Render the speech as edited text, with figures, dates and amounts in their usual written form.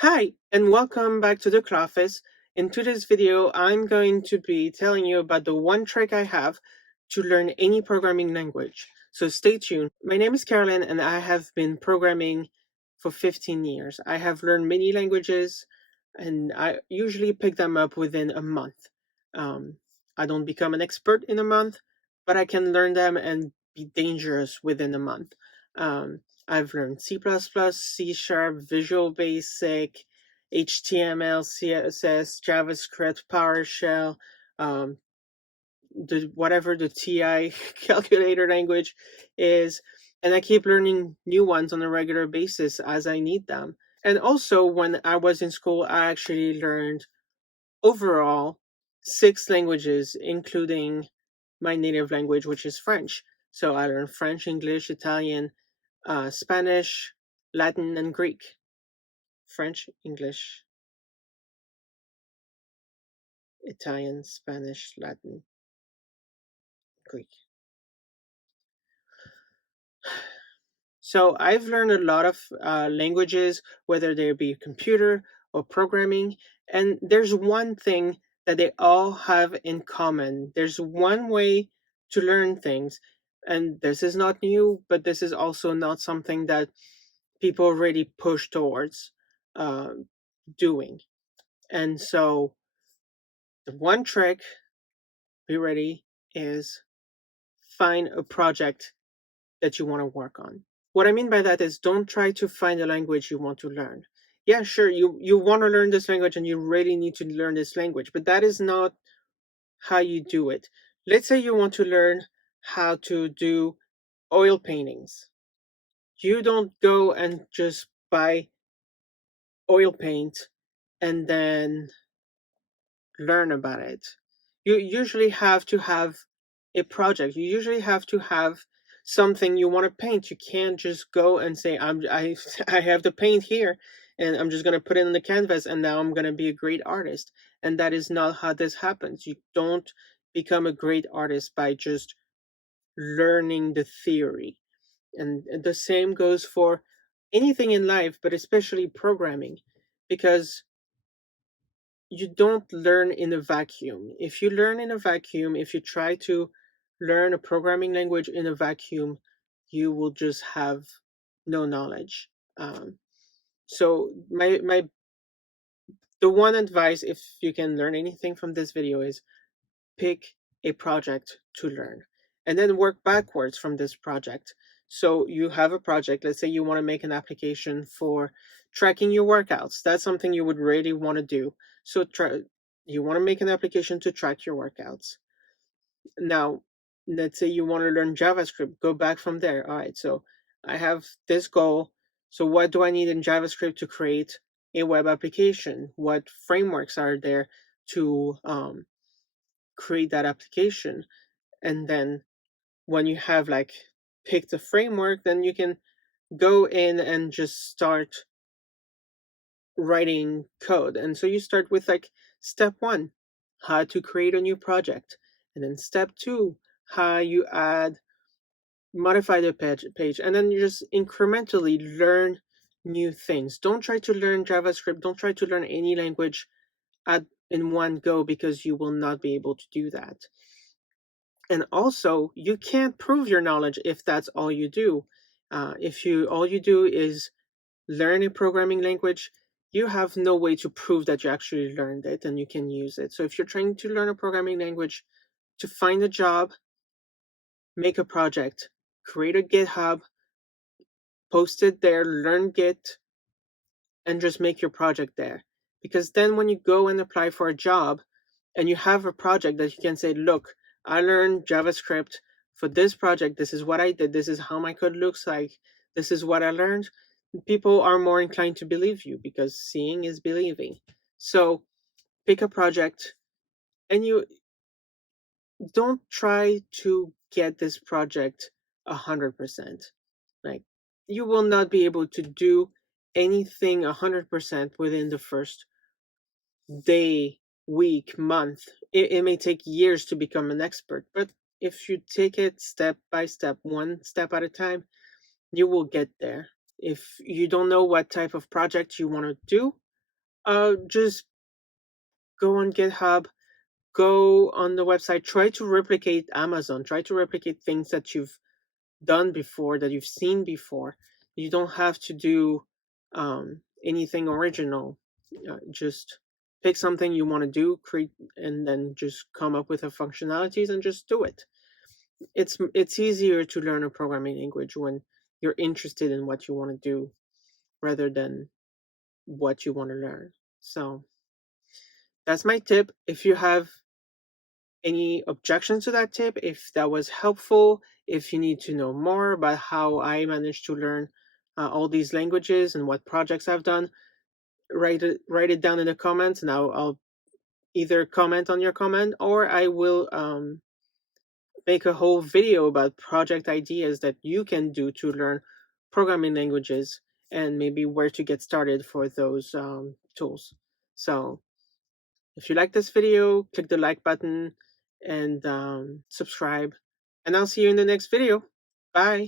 Hi, and welcome back to the Clawfist. In today's video, I'm going to be telling you about the one trick I have to learn any programming language. So stay tuned. My name is Carolyn, and I have been programming for 15 years. I have learned many languages, and I usually pick them up within a month. Um, I don't become an expert in a month, but I can learn them and be dangerous within a month. I've learned C++, C Sharp, Visual Basic, HTML, CSS, JavaScript, PowerShell, um, whatever the TI calculator language is. And I keep learning new ones on a regular basis as I need them. And also, when I was in school, I actually learned overall 6 languages, including my native language, which is French. So I learned French, English, Italian, Spanish, Latin, and Greek. French, English, Italian, Spanish, Latin, Greek. So I've learned a lot of languages, whether they be computer or programming, and there's one thing that they all have in common. There's one way to learn things, and this is not new, but this is also not something that people already push towards uh, doing. And so the one trick, be ready, is find a project that you want to work on. What I mean by that is don't try to find a language you want to learn. Yeah, sure, you want to learn this language and you really need to learn this language, but that is not how you do it. Let's say you want to learn how to do oil paintings. You don't go and just buy oil paint and then learn about it. You usually have to have a project. You usually have to have something you want to paint. You can't just go and say, I have the paint here and I'm just gonna put it on the canvas and now I'm gonna be a great artist. And that is not how this happens. You don't become a great artist by just learning the theory. And the same goes for anything in life, but especially programming, because you don't learn in a vacuum. If you learn in a vacuum, if you try to learn a programming language in a vacuum, you will just have no knowledge. So my the one advice, if you can learn anything from this video, is pick a project to learn and then work backwards from this project. So you have a project, let's say you want to make an application for tracking your workouts. That's something you would really want to do. So you want to make an application to track your workouts. Now, let's say you want to learn JavaScript, go back from there. All right, so I have this goal. So what do I need in JavaScript to create a web application? What frameworks are there to create that application? And then when you have like picked a framework, then you can go in and just start writing code. And so you start with like step 1, how to create a new project, and then step 2, how you modify the page, and then you just incrementally learn new things. Don't try to learn JavaScript, don't try to learn any language at in one go, because you will not be able to do that. And also, you can't prove your knowledge if that's all you do. If you all you do is learn a programming language, you have no way to prove that you actually learned it and you can use it. So if you're trying to learn a programming language to find a job, make a project, create a GitHub, post it there, learn Git, and just make your project there. Because then when you go and apply for a job and you have a project that you can say, look, I learned JavaScript for this project. This is what I did. This is how my code looks like. This is what I learned. People are more inclined to believe you because seeing is believing. So pick a project and you don't try to get this project 100%. Like, you will not be able to do anything 100% within the first day, week, month. It may take years to become an expert, but if you take it step by step, one step at a time, you will get there. If you don't know what type of project you want to do, Just go on GitHub, go on the website, try to replicate Amazon, try to replicate things that you've done before, that you've seen before. You don't have to do anything original. Just pick something you want to do, create, and then just come up with the functionalities and just do it. It's easier to learn a programming language when you're interested in what you want to do rather than what you want to learn. So that's my tip. If you have any objections to that tip, if that was helpful, if you need to know more about how I managed to learn all these languages and what projects I've done, write it down in the comments, and I'll either comment on your comment, or I will make a whole video about project ideas that you can do to learn programming languages and maybe where to get started for those tools. So if you like this video, click the like button and subscribe. And I'll see you in the next video. Bye.